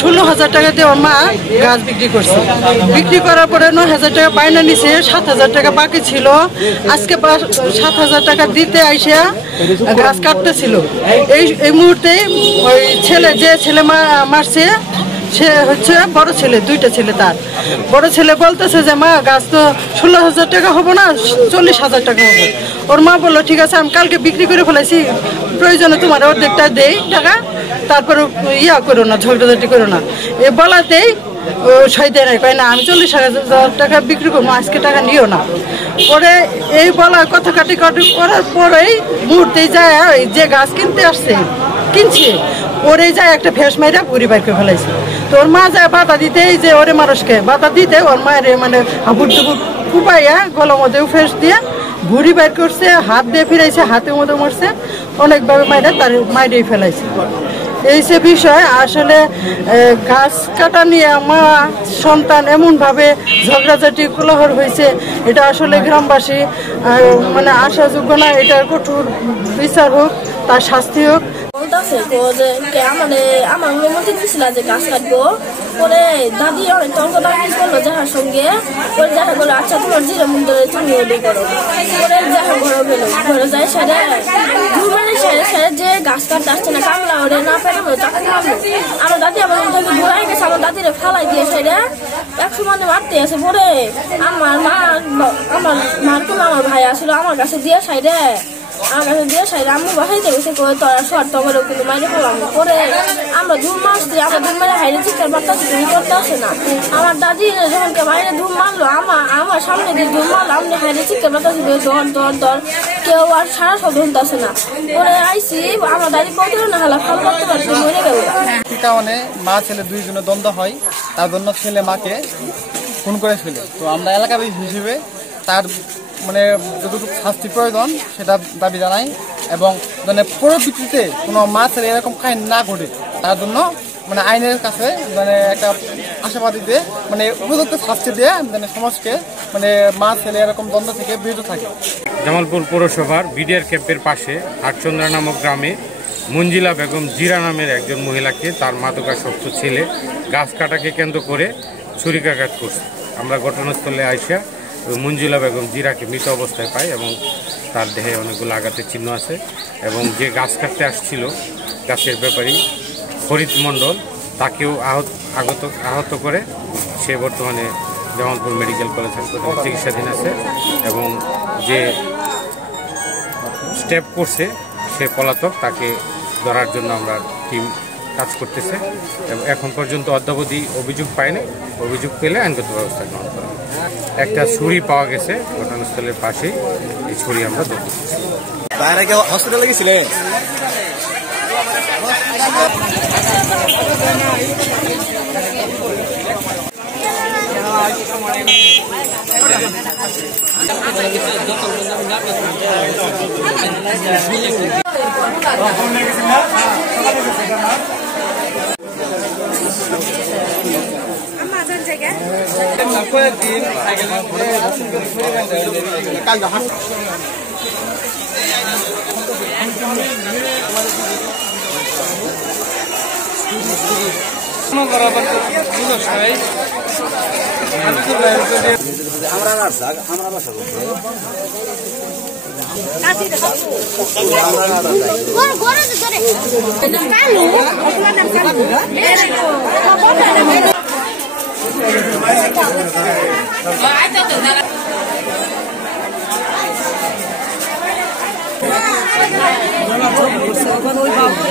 16,000 টাকা দিয়ে ওর মা গাছ বিক্রি করছে। বিক্রি করার পরে 9,000 টাকা বায়না নিছে, 7,000 টাকা বাকি ছিল। আজকে 7,000 টাকা দিতে আইসা গাছ কাটতেছিল। এই মুহূর্তে ওই যে ছেলে মারছে সে হচ্ছে বড় ছেলে, 2টা ছেলে। তার বড় ছেলে বলতেছে যে মা গাছ তো 16,000 টাকা হবো না, 40,000 টাকা হবে। ওর মা বললো ঠিক আছে আমি কালকে বিক্রি করে ফেলাইছি, প্রয়োজনে তোমার অর্ধেকটা দেই টাকা, তারপরে ইয়া করো না, ঝগড়াঝাটি করো না। এ বলাতেই সইতে নাই, কয় না আমি 40,000 টাকা বিক্রি করবো, আজকে টাকা নিও না। পরে এই বলা কথা কাটি করার পরেই মুহূর্তেই যায় যে গাছ কিনছে ওরে যায় একটা ফেস মাইরা বুড়ি বাইর করে ফেলাইছে। তো ওর মা যায় বাধা দিতে, যে ওরে মানুষকে বাধা দিতে ওর মায়ের মানে হাবুর টুবুর কুপাইয়া গলার মধ্যেও ফেস দিয়ে ভুড়ি বাইর করছে, হাত দিয়ে ফিরাইছে, হাতের মধ্যে মরছে, অনেকভাবে মাইরা তার মাইরেই ফেলাইছে। এই যে বিষয় আসলে গাছ কাটা নিয়ে মা সন্তান এমনভাবে ঝগড়াঝাটি কোলাহল হয়েছে, এটা আসলে গ্রামবাসী মানে আশাযোগ্য না। এটার কঠোর বিচার হোক, তার শাস্তি হোক। আমার মধ্যে দিয়েছিল যে গাছ কাটবো, পরে দাদি অনেক তর্ক দাঁড়িয়ে করলো যাহার সঙ্গে, পরে দেখা করলো আচ্ছা তোমার জিরো মন্দির তুমি ওই করো। পরে দেখা ঘরে গেলো, ঘরে যায় সেরে ঘুমানে সেরে যে গাছ কাটতে আসছে না, কামলা ওরে না পেরানো চাকরি মারলো। আমার দাদি আমার মধ্যে ঘুরাই গেছে, আমার দাদিরে ফালাই দিয়ে সেরে 100 মানে মারতে আছে। পরে আমার মার কোনো আমার ভাই আসলো আমার কাছে দিয়ে সাইডে, আমার কাছে দিয়ে সাইডে আম্মু বাসাইতে গেছে, তোরা সর তোমার কোনো মাইরে পেলাম। পরে আমরা ধুম মারছি, আমার ধুম মারে হাইরে চিৎকার বার্তাছি তুমি করতে আসে না। আমার দাদি যখনকে মাইরে ধুম মারলো, আমার সামনে দিয়ে ধুম মারলো, আমি হাইরে চিৎকার বার্তাছি দর কেউ আর সারা শব্দ শুনতে আসে না। পরে আইসি আমার দাদি কত না হালা ফল করতে পারছি, মরে গেল। কারণে মা ছেলে দুইজনে দ্বন্দ্ব হয়, তার জন্য ছেলে মাকে খুন করে ফেলে। তো আমরা এলাকাবাসী হিসেবে তার মানে যতটুকু শাস্তি প্রয়োজন সেটা দাবি জানাই, এবং মানে পরবর্তীতে কোনো মা ছেলে এরকম কাহিনী না ঘটে তার জন্য মানে আইনের কাছে মানে একটা আশাবাদীতে মানে উপযুক্ত শাস্তি দিয়ে মানে সমাজকে মানে মা ছেলে এরকম দ্বন্দ্ব থেকে বিরত থাকে। জামালপুর পৌরসভার বিডিআর ক্যাম্পের পাশে হাটচন্দ্রা নামক গ্রামে মঞ্জিলা বেগম জিরা নামের একজন মহিলাকে তার মাদকাসক্ত ছেলে গাছ কাটাকে কেন্দ্র করে ছুরিকাঘাত করছে। আমরা ঘটনাস্থলে আইসা মঞ্জিলা বেগম জিরাকে মৃত অবস্থায় পাই এবং তার দেহে অনেকগুলো আঘাতের চিহ্ন আছে। এবং যে গাছ কাটতে আসছিল গাছের ব্যাপারী ফরিদ মণ্ডল, তাকেও আহত করে সে বর্তমানে জামালপুর মেডিকেল কলেজ হাসপাতালে চিকিৎসাধীন আছে। এবং যে স্টেপ করছে সে পলাতক, তাকে ধরার জন্য আমরা টিম কাজ করতেছে এবং এখন পর্যন্ত অদ্যাবধি অভিযোগ পায়নি। অভিযোগ পেলে আইনগত ব্যবস্থা গ্রহণ করা। একটা ছুরি পাওয়া গেছে ঘটনাস্থলের পাশেই, এই ছুরি আমরা ধরতেছি। হসপিটালে গেছিলেন? ওই বাবু